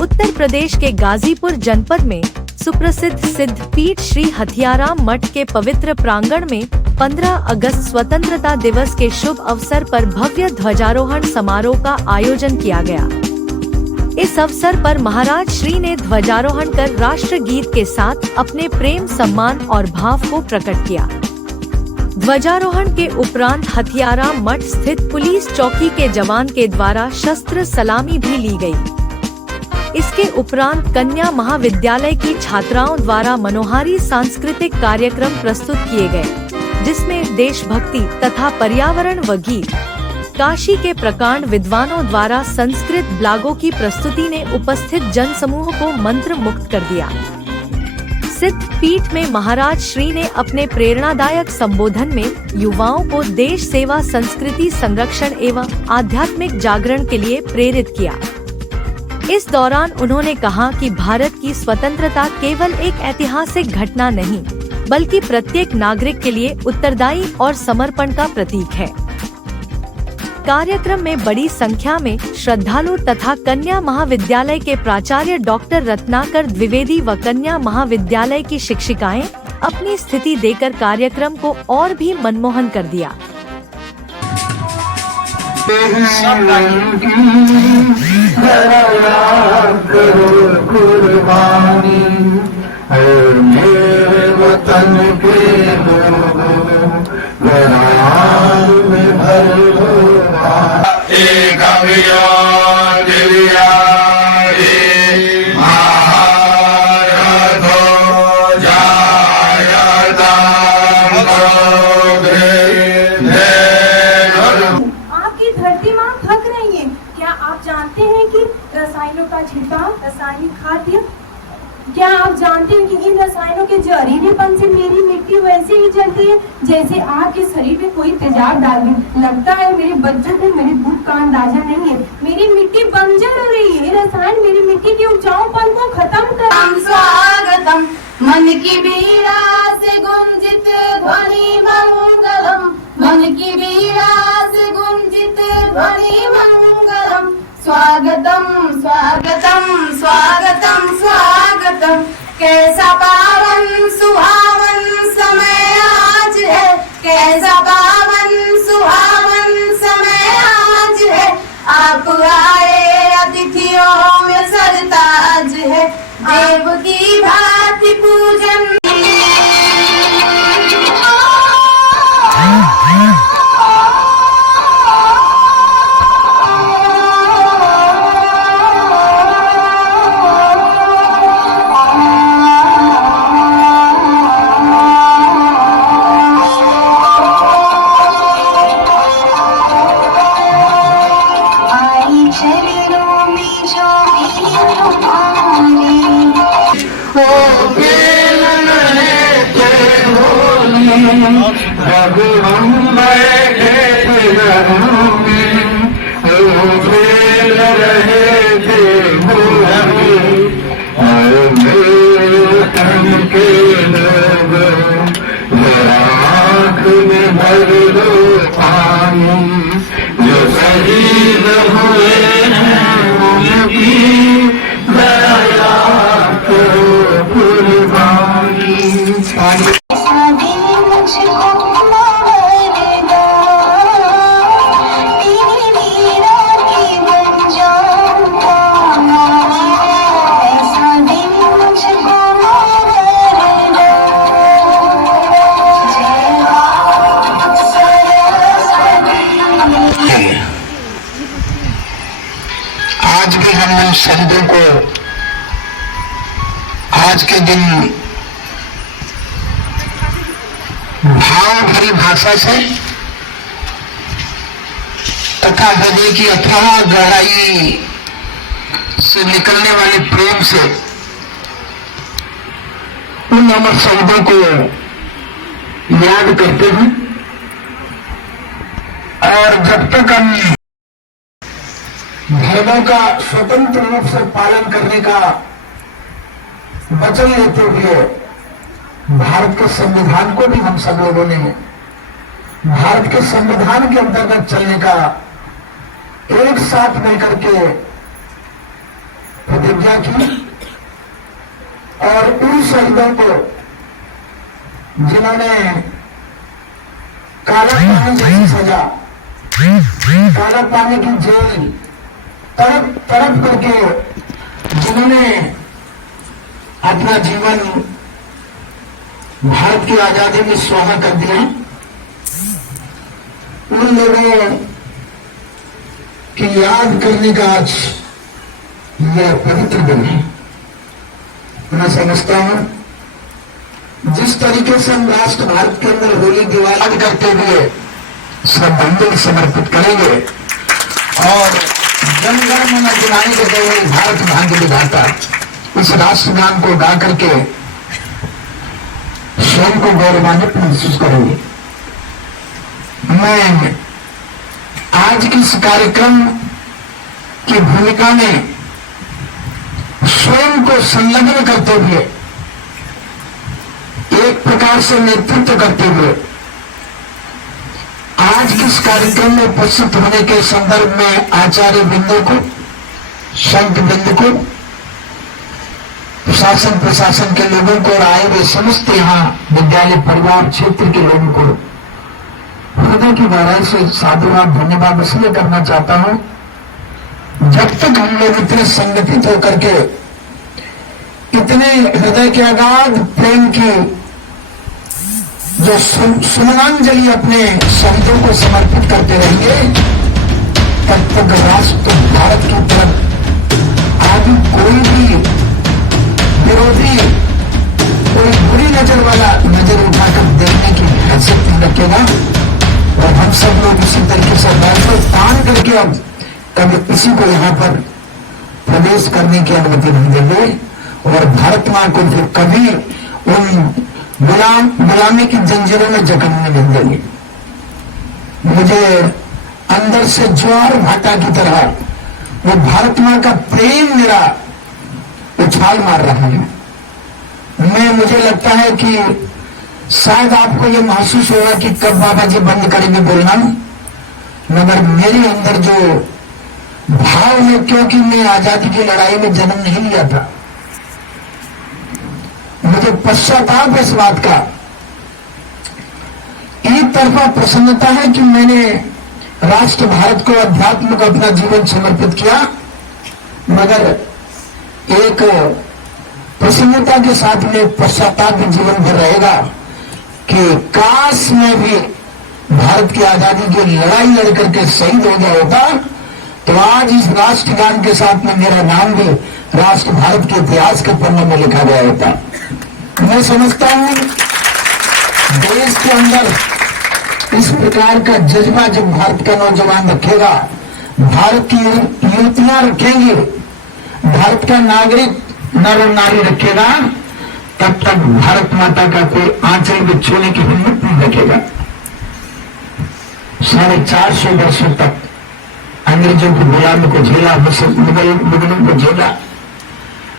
उत्तर प्रदेश के गाजीपुर जनपद में सुप्रसिद्ध सिद्ध पीठ श्री हथियाराम मठ के पवित्र प्रांगण में 15 अगस्त स्वतंत्रता दिवस के शुभ अवसर पर भव्य ध्वजारोहण समारोह का आयोजन किया गया। इस अवसर पर महाराज श्री ने ध्वजारोहण कर राष्ट्रगीत के साथ अपने प्रेम सम्मान और भाव को प्रकट किया। ध्वजारोहण के उपरांत हथियाराम मठ स्थित पुलिस चौकी के जवान के द्वारा शस्त्र सलामी भी ली गई। इसके उपरांत कन्या महाविद्यालय की छात्राओं द्वारा मनोहारी सांस्कृतिक कार्यक्रम प्रस्तुत किए गए, जिसमें देशभक्ति तथा पर्यावरण व गीत। काशी के प्रकांड विद्वानों द्वारा संस्कृत ब्लागों की प्रस्तुति ने उपस्थित जनसमूह को मंत्र मुक्त कर दिया। सिद्ध पीठ में महाराज श्री ने अपने प्रेरणादायक संबोधन में युवाओं को देश सेवा, संस्कृति संरक्षण एवं आध्यात्मिक जागरण के लिए प्रेरित किया। इस दौरान उन्होंने कहा कि भारत की स्वतंत्रता केवल एक ऐतिहासिक घटना नहीं, बल्कि प्रत्येक नागरिक के लिए उत्तरदायी और समर्पण का प्रतीक है। कार्यक्रम में बड़ी संख्या में श्रद्धालु तथा कन्या महाविद्यालय के प्राचार्य डॉक्टर रत्नाकर द्विवेदी व कन्या महाविद्यालय की शिक्षिकाएं अपनी स्थिति देकर कार्यक्रम को और भी मनमोहन कर दिया। जानते हैं कि रसायनों का छिड़काव, रासायनिक खाद्य, क्या आप जानते हैं कि इन रसायनों के जहरीलेपन से मेरी मिट्टी वैसे ही जलती है जैसे आपके शरीर में कोई तेजाब डाल दे। लगता है मेरे बच्चों को मेरे दुख का अंदाजा नहीं है। मेरी मिट्टी बंजर हो रही है। ये रसायन मेरी मिट्टी के उपजाऊपन को खत्म कर। स्वागतम मन की बीड़ा से गुंजित ध्वनि मंगलम, मन की बीड़ा से गुंजित ध्वनि मंगलम। स्वागतम स्वागतम स्वागतम स्वागतम, कैसा पावन सुहावन समय आज है, कैसा पावन सुहावन समय आज है। आप आए अतिथियों में सरताज है, देव की भांति पूजन। आज भी हम उन शहीदों को आज के दिन भाव भरी भाषा से तथा हृदय की अथाह गहराई से निकलने वाले प्रेम से उन अमर शहीदों को याद करते हैं। और जब तक हम धर्मों का स्वतंत्र रूप से पालन करने का वचन लेते हुए भारत के संविधान को भी हम सब लोगों ने भारत के संविधान के अंतर्गत चलने का एक साथ मिलकर के प्रतिज्ञा की और उन शहीदों को जिन्होंने काला पानी जैसी सजा, काला पानी की जेल तड़प तड़प करके जिन्होंने अपना जीवन भारत की आजादी में सुहागा कर दिया, उन लोगों की याद करने का आज यह पवित्र दिन है। मैं समझता हूं जिस तरीके से हम राष्ट्र भारत के अंदर होली दिवाली करते हुए श्रद्धांजलि समर्पित करेंगे और जनगण मन अधिनायक के भारत भाग्य विधाता इस राष्ट्रगान को गा करके स्वयं को गौरवान्वित महसूस करेंगे। मैं आज के इस कार्यक्रम की भूमिका में स्वयं को संलग्न करते हुए, एक प्रकार से नेतृत्व करते हुए आज के इस कार्यक्रम में उपस्थित होने के संदर्भ में आचार्य बिंदु को, संत बिंदु को, शासन प्रशासन के लोगों को और आए हुए समस्त यहाँ विद्यालय परिवार क्षेत्र के लोगों को हृदय की गहराई से साधुवाद धन्यवाद इसलिए करना चाहता हूं, जब तक हम लोग इतने संगठित होकर के इतने हृदय के अगाध प्रेम की जो सुमनांजलि अपने शब्दों को समर्पित करते रहेंगे, तब तक राष्ट्र भारत की तरफ आगे कोई भी विरोधी, कोई बुरी नजर वाला नजर उठाकर देखने की हैसियत नहीं रखेगा। और हम सब लोग इसी तरीके से बैठकर तान करके अब कभी किसी को यहाँ पर प्रवेश करने की अनुमति नहीं देंगे और भारत मां को फिर कभी उन गुलामी की जंजीरों में जकड़ने नहीं देंगे। मुझे अंदर से ज्वार भाटा की तरह वो भारत मां का प्रेम मेरा उछाल मार रहा है। मुझे लगता है कि शायद आपको ये महसूस होगा कि कब बाबा जी बंद करेंगे बोलना, मगर मेरे अंदर जो भाव है, क्योंकि मैं आजादी की लड़ाई में जन्म नहीं लिया था, मुझे पश्चाताप है इस बात का। एक तरफा प्रसन्नता है कि मैंने राष्ट्र भारत को, अध्यात्म को अपना जीवन समर्पित किया, मगर एक प्रसन्नता के साथ में पश्चाताप भी जीवन भर रहेगा कि काश मैं भी भारत की आजादी की लड़ाई लड़ करके शहीद हो गया होता, तो आज इस राष्ट्रगान के साथ में मेरा नाम भी राष्ट्र भारत के इतिहास के पन्ने में लिखा गया होता। मैं समझता हूं देश के अंदर इस प्रकार का जज्बा जब भारत का नौजवान रखेगा, भारत की युवतियां रखेंगी, भारत का नागरिक नर और नारी रखेगा, तब तक भारत माता का कोई आंचल में छूने की हिम्मत नहीं रखेगा। 450 वर्षों तक अंग्रेजों की गुलामी को झेला, मुगलों को झेला,